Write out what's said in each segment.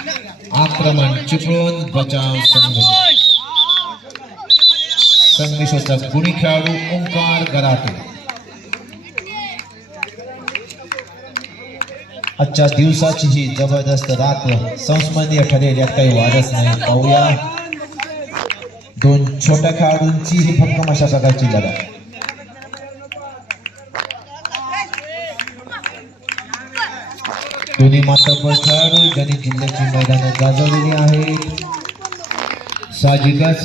आक्रमण चिपळूण बचाव संगमेश्वरचा गुणी खेळाडू ओंकार गराटे. आजच्या दिवसाची ही जबरदस्त रात्र संस्मरणीय ठरेल यात काही वादच नाही. पाहूया दोन छोट्या खेळाडूंची ही भक्कम अशा प्रकारची लढत. दोन्ही मातब्बर खेळाडू ज्यांनी जिल्ह्याची मैदानं गाजवलेली आहेत. साहजिकच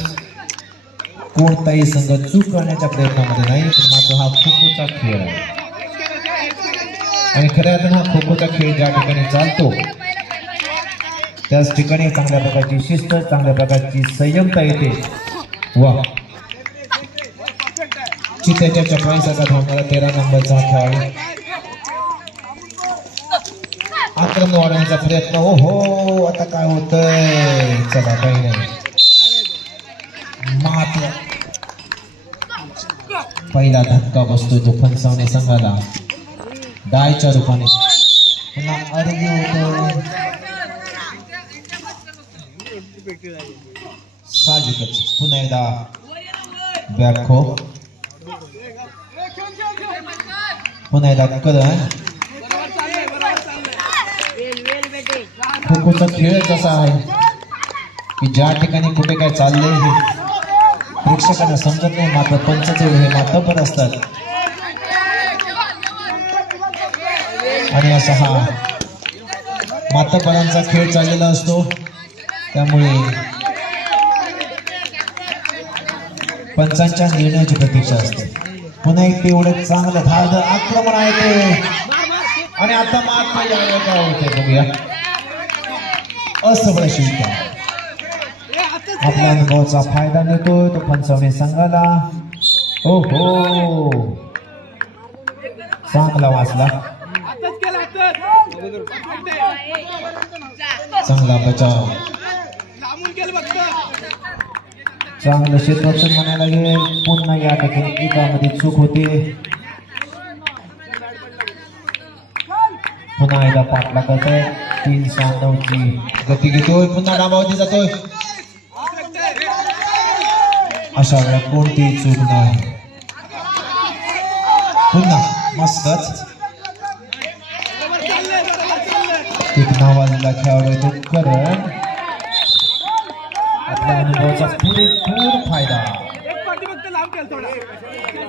कोणताही संघ चूक करण्याच्या प्रयत्नामध्ये नाही, पण मात्र हा खो-खोचा खेळ आहे आणि खऱ्या अर्थाने हा खो-खोचा खेळ ज्या ठिकाणी चालतो त्याच ठिकाणी चांगल्या प्रकारची शिस्त, चांगल्या प्रकारची संयमता येते. वा चित्याच्या चपळाईसारखा धावणारा 13 नंबरचा खेळाडू आक्रमण वाढवण्याचा प्रयत्न. हो आता काय होतंय, चला काही नाही. मात्र पहिला धक्का बसतोय तो फणसावणे संघाला डायच्या रूपाने. पुन्हा अर्धी होतो. साहजिकच पुन्हा एकदा बॅकहो, पुन्हा एकदा करण. खो-खोचा खेळ कसा आहे की ज्या ठिकाणी कुठे काय चाललंय हे प्रेक्षकांना समजत नाही, मात्र पंचाचे हे मातब्बर असतात आणि असा हा मातब्बरांचा खेळ चाललेला असतो. त्यामुळे पंचांच्या निर्णयाची प्रतीक्षा असते. पुन्हा एक तेवढं चांगलं धारदार आक्रमण आहे ते आणि आता मात्र यावेळी काय होते बघूया. असबळशीलता आपल्या अनुभवाचा फायदा नेतोय तो फणसावणे संघाला. हो चांगला वाचला, चांगला बचाव, चांगलं क्षेत्ररक्षण म्हणायला लागेल. पुन्हा या ठिकाणी एकामध्ये चूक होते. पुन्हा एकदा पाठला करतोय. 3-6-9 ची गती घेतोय. पुन्हा डाबावरती जातोय. अशा वेळा कोणतीही चूक नाही. पुन्हा मस्तच एक नावाजलेला खेळाडू तो करण. आपल्या अनुभवाचा पुरेपूर फायदा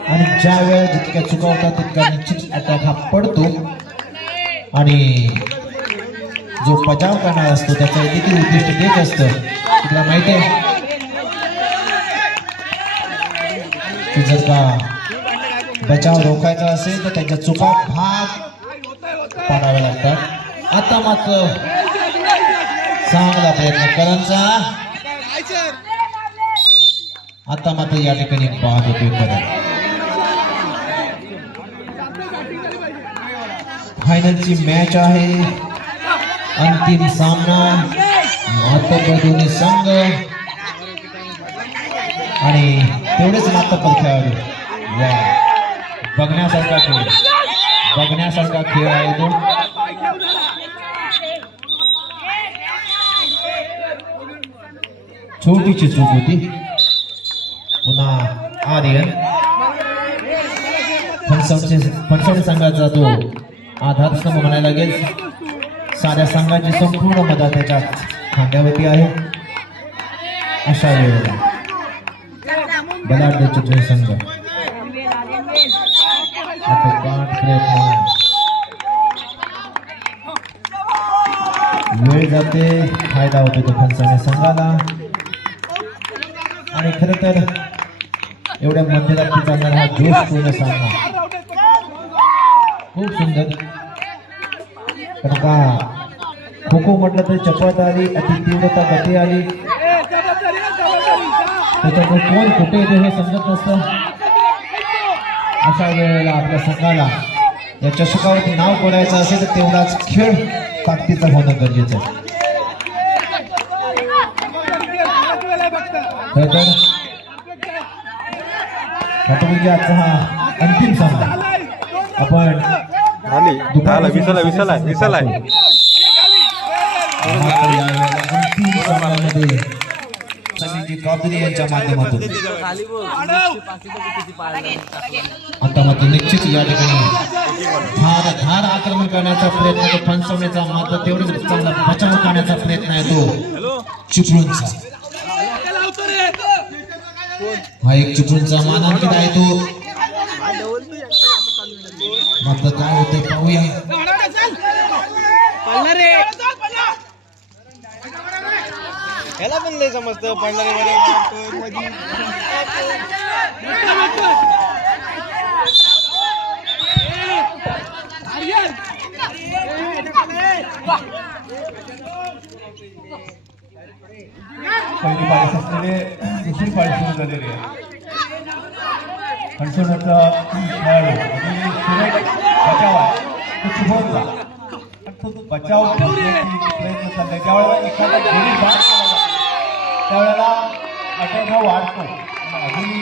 आणि ज्या वेळेला जितक्या चुका होतात तितका निश्चित अटॅक हा पडतो आणि जो बचाव करणार असतो त्याचं देखील उद्दिष्ट तेच असतं. तुला माहिती आहे की जर का बचाव रोखायचा असेल तर त्याच्या चुका भाग पाडाव्या लागतात. आता मात्र चांगला प्रयत्न करणचा. आता मात्र या ठिकाणी पाहत होते करण. फायनलची मॅच आहे, अंतिम सामना. मातब्बर दोन्ही संघ आणि तेवढेच मातब्बर खेळाडू. बघण्यासारखा खेळ, बघण्यासारखा खेळ आहे तो. छोटीशी चूक होती. पुन्हा आर्यन फणसावणे संघाचा तो आधारस्तंभ म्हणायला लागेल. साऱ्या संघाची संपूर्ण मदत त्याच्या खांद्यावरती आहे. अशा वेळेला बलाढ्य चिपळूण संघ प्रयत्न वेळ जाते, फायदा होतो तो फणसावणे संघाला. आणि खरं तर एवढ्या मध्यरात्री चालणारा हा जोशपूर्ण सामना खूप सुंदर. कारण का खो खो म्हटलं तर चपळता आली, अति तीव्रता गती आली, त्याच्यामुळे कोण कुठे येतो हे समजत नसतं. अशा वेळेला आपल्या संघाला या चषकावरती नाव कोरायचं असेल तर तेवढाच खेळ ताकदीचा होणं गरजेचं आहे. म्हणजे आजचा हा अंतिम सामना आपण मात्र यावेळेला अंतिम सामन्यामध्ये समीजी काबरी यांच्या माध्यमातून आता मात्र निश्चित या ठिकाणी धार आक्रमण करण्याचा प्रयत्न तो फणसवण्याचा मात्र तेवढेच चांगला बचाव करण्याचा प्रयत्न आहे तो चिपळूणचा हा एक चिपळूणचा मानांकित आहे तो मात्र काय होते पाहूया ह्याला पण नाही समजतं पडणारे पहिली पाळी असलेले दुसरी पाळी सुरू झालेली आहे फणसवण्याचा खेळाडू आणि सुरेख बचाव आहे तो चिपळूणचा पण तो बचाव करण्याची प्रयत्न चाललाय त्यावेळेला एखादा गोळी बाद केला जातो त्यावेळेला अटॅक वाढतो अजूनही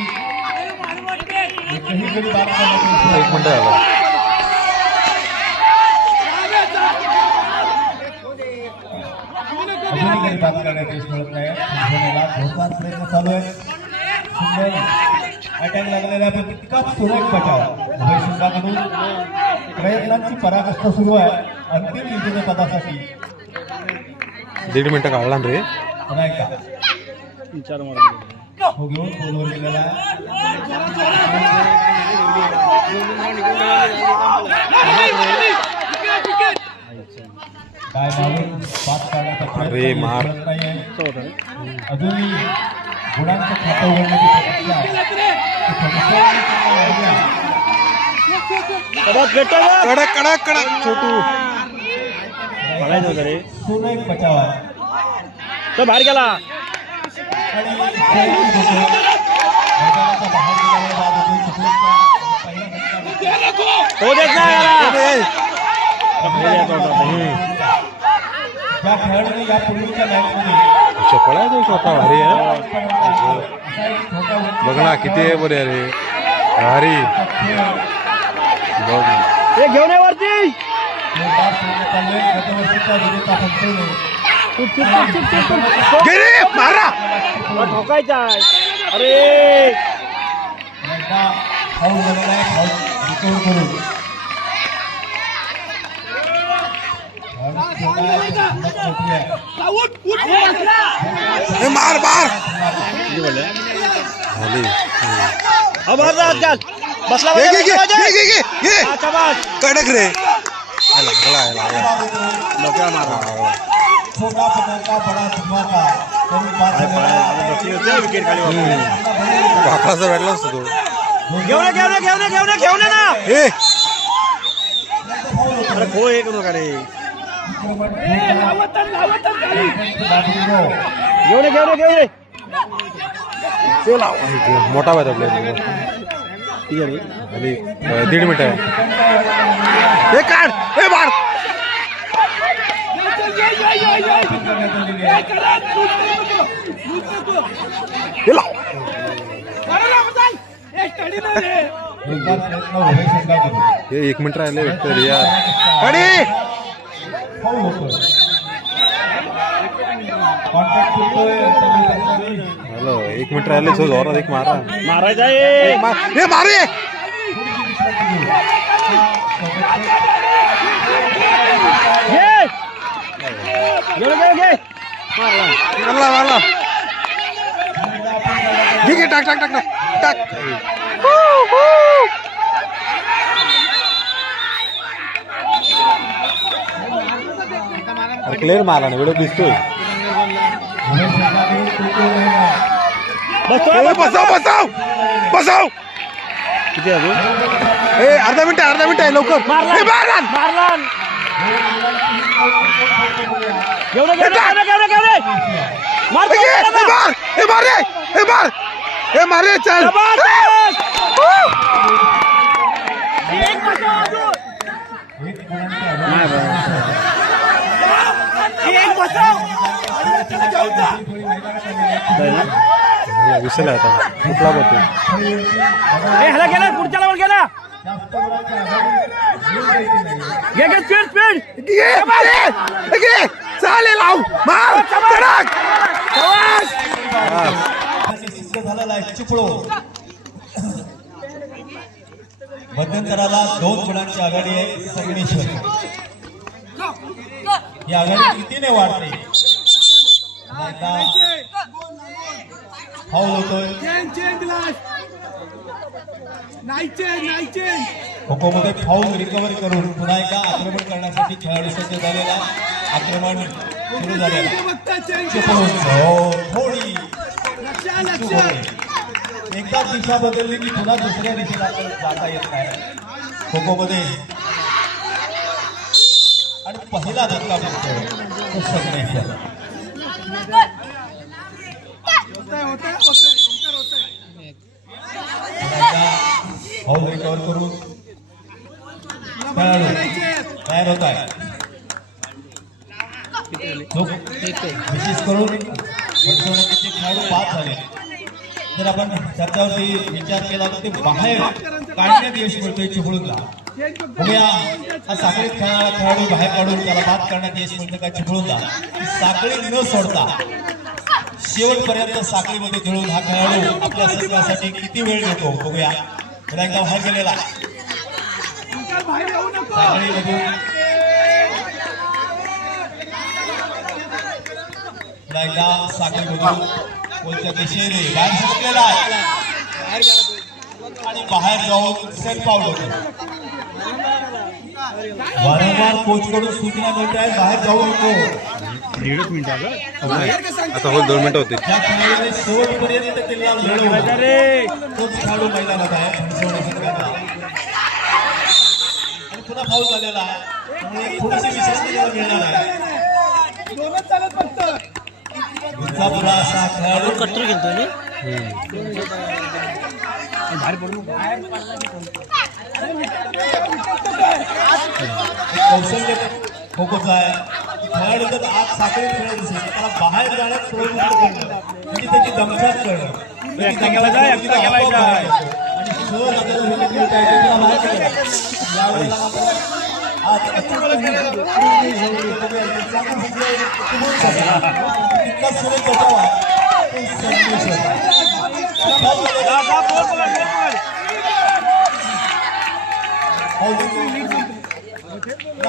एकही गोळी बाद करण्याची एक मिनिट झाला अजूनही काही बाद करण्यात यश मिळत नाही फणसवण्याला धोका प्रयत्न चालू आहे सुंदर अटॅक लागलेला आहे पण तितकाच सुरेख बचाव उभय संघाकडून प्रयत्नांची पराकाष्ठा सुरू आहे अंतिम विजेतेपदासाठी 1.5 मिनिटं काढला रे पुन्हा एकदा हो घेऊन बोलवर गेलेला काय मारून पास करण्याचा अरे प्रयत्न मार. करत नाहीये अजूनही गुणांचं खातं उघडण्याची प्रतीक्षा आहे कडक कडक कडक छोटू सुरेख बचाव आहे तो बाहेर गेला आणि मैदानाच्या बाहेर गेल्यामुळे बाद होते. चिपळूणचा पहिला फटका हो देत नाही ज्या खेळाडूने या पूर्वीच्या मॅचमध्ये चपळा आहे तो छोटा भारी आहे असा एक छोटा बघ ना किती आहे बरे अरे भारी बघ हे घेऊन ये वरती जोरदार खेळण्यात चालू आहे. गतवर्षीचा विजेता फणसवणे गेले मारा ठोकायचा अरे एकदा फाऊल झालेला आहे फाऊल रिकव्हर करून हे मार मार झाली बसला कडक रे लागला लागला मारा छोटा पकड़ता बड़ा धमाका विकेट खाली वाकडाचा भेटला असतो तो घेऊन ना हे अरे खो एक नका रे घेऊन मोठा पाहिजे आपल्या ठीक आहे आणि 1.5 मिनिट आहे हे काढ हे मार हे लाव हे 1 मिनिट राहिले विक्टर यार अरे हॅलो 1 मिनिट राहिले सो जोरात एक मारा मारायचा हे मारे मारला मारला ठीक आहे टाक टाक टाक टाक टाक क्लिअर मारला ना व्हिडिओ दिसतोय बसाव बसाव बसाव किती अजून ए अर्धा मिनिट आहे लवकर मारला हे मार रे चल विसरला आता कुठला बोलतो ह्याला गेला पुढच्याला वर गेला घे स्पीड चालेल लाव मार कडक सिद्ध झालेला आहे चिपळो मध्यंतराला 2 गुणांची आघाडी आहे संगमेश्वर. ही आघाडी कितीने वाढते. फाऊल होतोय. खो मध्ये फाऊल रिकव्हरी करून पुन्हा एकदा आक्रमण करण्यासाठी खेळाडू सज्ज झालेला. आक्रमण सुरू झालेला. थोडी एकदा दिशा बदलली की पुन्हा दुसऱ्या दिशेला जाता येत नाही खो मध्ये. आणि पहिला धक्का बसतो तो संगमेश्वर. फाऊल रिकव्हर करून खेळाडू तयार होत आहे. विशेष करून फटकवण्याचे खेळाडू 5 झाले. जर आपण त्याच्यावरती विचार केला तर ते बाहेर काढण्यात यश मिळतोय चिपळूणला. बघूया हा साखळीत खेळणारा खेळाडू बाहेर काढून त्याला बाद करण्यात यश मिळतं का चिपळूणला. साखळी न सोडता शेवटपर्यंत साखळीमध्ये खेळून हा खेळाडू आपल्या संघासाठी किती वेळ देतो बघूया. पुन्हा एकदा बाहेर गेलेला साखळीमधून पुन्हा एकदा साखळीमधून कोणत्या दिशेने बाहेर सुटलेला आहे आणि बाहेर जाऊन सेट पाऊल होतं. वारंवार कोच कडून सूचना मिळत आहे बाहेर जाऊ नको. 1.5 मिनिट आता हो 2 मिनिटं होते. त्या खेळाडूने शेवटपर्यंत तिला लढवलं. तोच खेळाडू मैदानात आहे आणि पुन्हा फाऊल झालेला आहे. त्यामुळे थोडीशी विश्रांती मिळणार आहे. विजापुरा असा खेळाडू कट्टर घेतोय कौशल्य खो खोचा आहे. खेळाडू जर आत साखळीत खेळत असेल तर त्याला बाहेर जाण्यात प्रयत्न करणं म्हणजे त्याची दमछाक करणं आणि सहज आपल्याला विकेट मिळता येते त्याला बाहेर काढायचं. यावेळेला इतका सुरेख बचाव आहे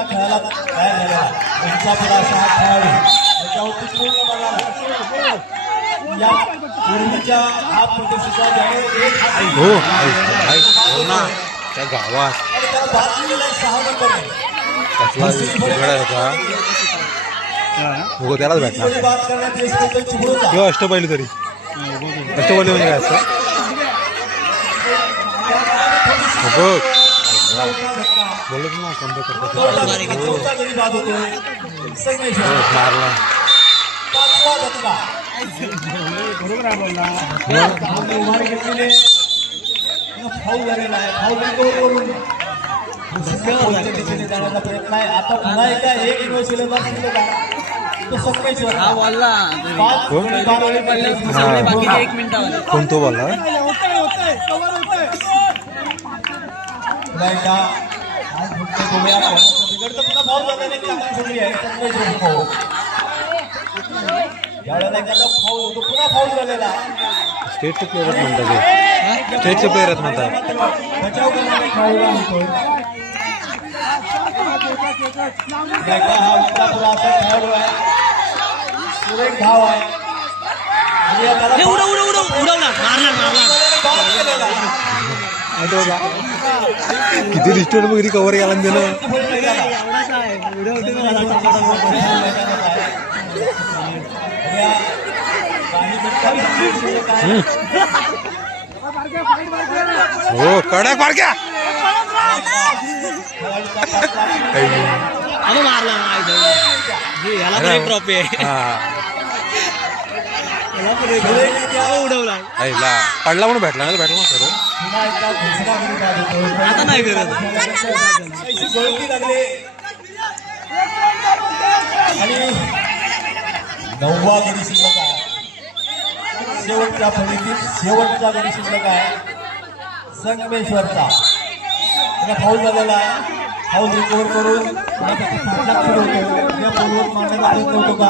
खेळायला तयार झालेला विजापुरा असा हा खेळाडू त्याच्यावरती पूर्ण बघा या पूर्वीच्या हात प्रदर्शिका ज्यामुळे एक त्या गावात आणि त्याला बाद केलेला 6 नंबर हो त्यालाच भेटणार बाद करण्यात यश मिळतं चिपळूणला. किंवा अष्टपैलू तरी अष्टपैलू म्हणजे काय असतं बघ बोलत ना कंप चौथा गडी बाद होतोय संगमेश्वर. मारला 5वा धक्का उभारी घेतलेले फाऊल झालेला आहे. फाऊल रिकव्हर करून दुसऱ्या दिशेने जाण्याचा प्रयत्न आहे. आता पुन्हा एकदा एक इनोव्हेशन शिल्लक आहे तो संगमेश्वर. कोण तो बोलला पुन्हा एकदा बिघडतं पुन्हा फाऊल झाल्याने चांगली सोडली आहे संगमेश्वर. यावेळेला एखादा फाऊल होतो पुन्हा फाऊल झालेला. स्टेटचे प्लेयर म्हणतात स्टेटचे प्लेयर म्हणतात बचाव करणारे खेळाडूला म्हणतोय. हा विजापुरा असा खेळाडू आहे सुरेख धाव आहे आणि त्याला किती डिस्टर्ब वगैरे कव्हर केला त्यानं. हो कडक मारक्या पडला म्हणून भेटला ना भेटला ना सर आता नाही करत गळती लागले आणि 9वा गडी शिल्लक आहे. शेवटच्या फळीतील शेवटचा गडी शिल्लक आहे संगमेश्वरचा. फाऊल झालेला आहे. फाऊल रिकव्हर करून पाठलाग सुरू होतो. या बॉलवर मारण्याचा प्रयत्न होतो का?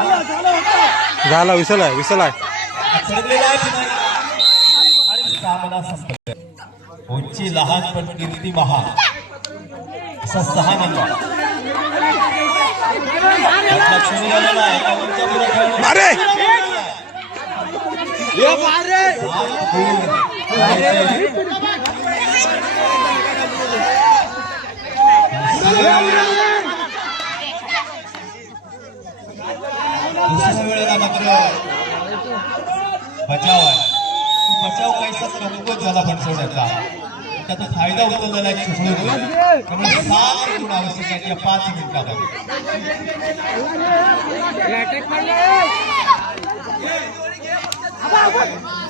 झाला विसल आहे सरकलेला आहे पुन्हा. आणि सामना संपला. उंची लहान पण कीर्ती महान असा 6 नंबर पाठलाग सुरू झालेला आहे. या उंच्या पुढे खेळाडू अरे दुसऱ्या वेळेला मात्र बचाव आहे. बचाव काहीसा कमकुवत झाला पण सोडण्याचा त्याचा फायदा उचललेला एक चिपळूण त्यामुळे 7 गुण आवश्यक आहेत या 5 मिनिटामध्ये.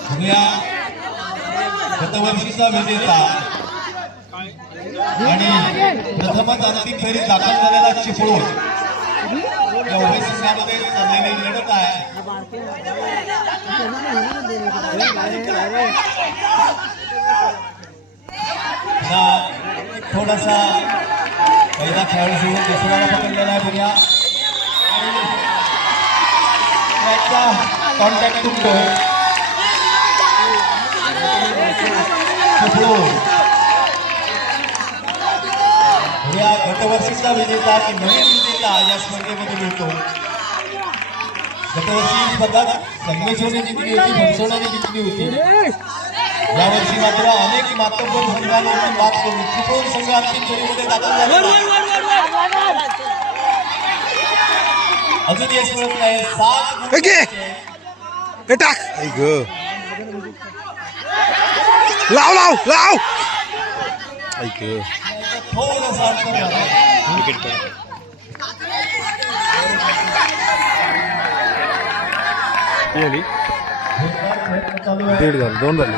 बघूया गतवर्षीचा विजेता आणि प्रथमच अंतिम फेरीत दाखल झालेला चिपळूण या उभय संघामध्ये चाललेली लढत आहे. थोडासा पहिला खेळाडू सोडून दुसऱ्याला पकडलेला आहे. बघूया कॉन्टॅक्ट तुटतो. बघूया गतवर्षीचा विजेता की नवीन विजेता या स्पर्धेमध्ये मिळतो. गतवर्षी स्पर्धा संगमेश्वरने जिंकली होती, भरसोडाने जिंकली होती. यावर्षी मात्र अनेक मातब्बर संघांवरून बात करून चिपळूण संघ अंतिम फेरीमध्ये दाखल झाला. अजून यश मिळत नाही. 7 हे टाक ऐक लाव लाव लाव ऐक थोडंसं अंतर झालं. दीड झालं 2 झाले.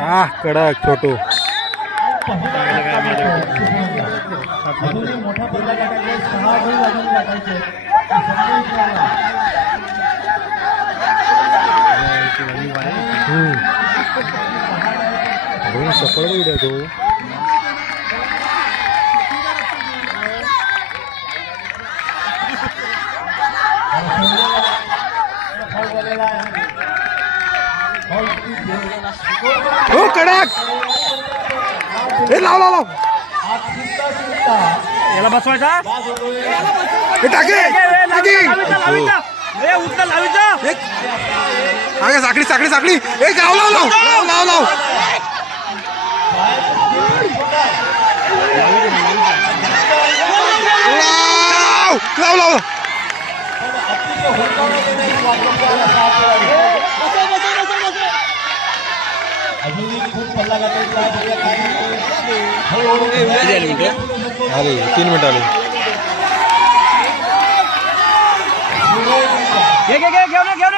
हा कडक छोटू अजूनही मोठ्या बदला टाकायचे 6 गुण अजून टाकायचे. सफळ उड्या तो हो कडक हे लाव लाव लाव याला बसवायचा हे टाके अगे साखळी साखळी साखळी एक लाव लाव लाव लाव लाव लाव लाव लाव लाव अजूनही खूप पल्ला गाठायचा आहे. आले 3 मिनिट आले.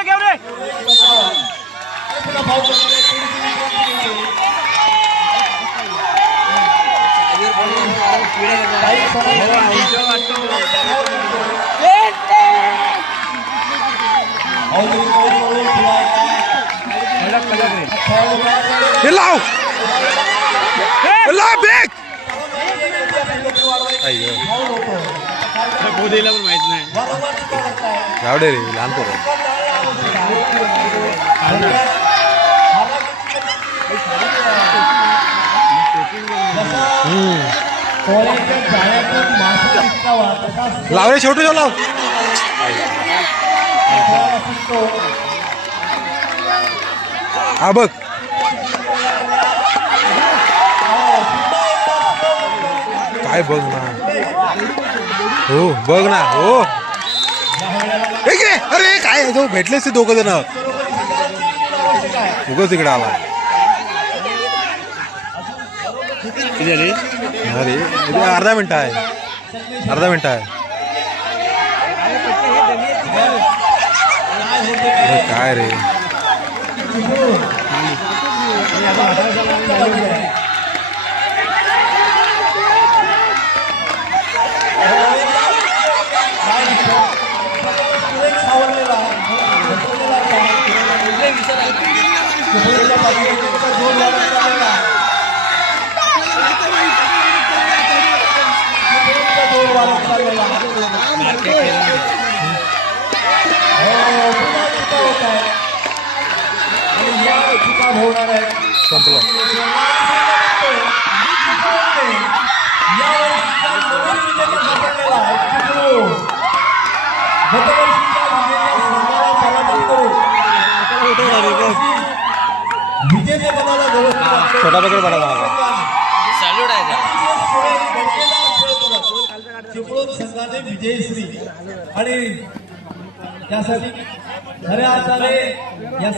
घेऊ रे हे लाव लाव बेक गोदीला पण माहित नाही. गावडे रे लहान पोरं लाव रे छोटू लाव हा बघ काय बघ ना हो बघ ना हो अरे काय जो भेटलेच ते दोघं जण उगाच इकडे आला अरे अर्धा मिनिट आहे काय रे पुन्हा चुका होत आहे आणि या चुका होणार आहेत. संपलं. विजेतेपणाला व्यवस्थित छोटा बदल बनवला सॅल्यूट आहे चिपळूण संघाने विजयश्री आणि त्यासाठी खऱ्या अर्थाने या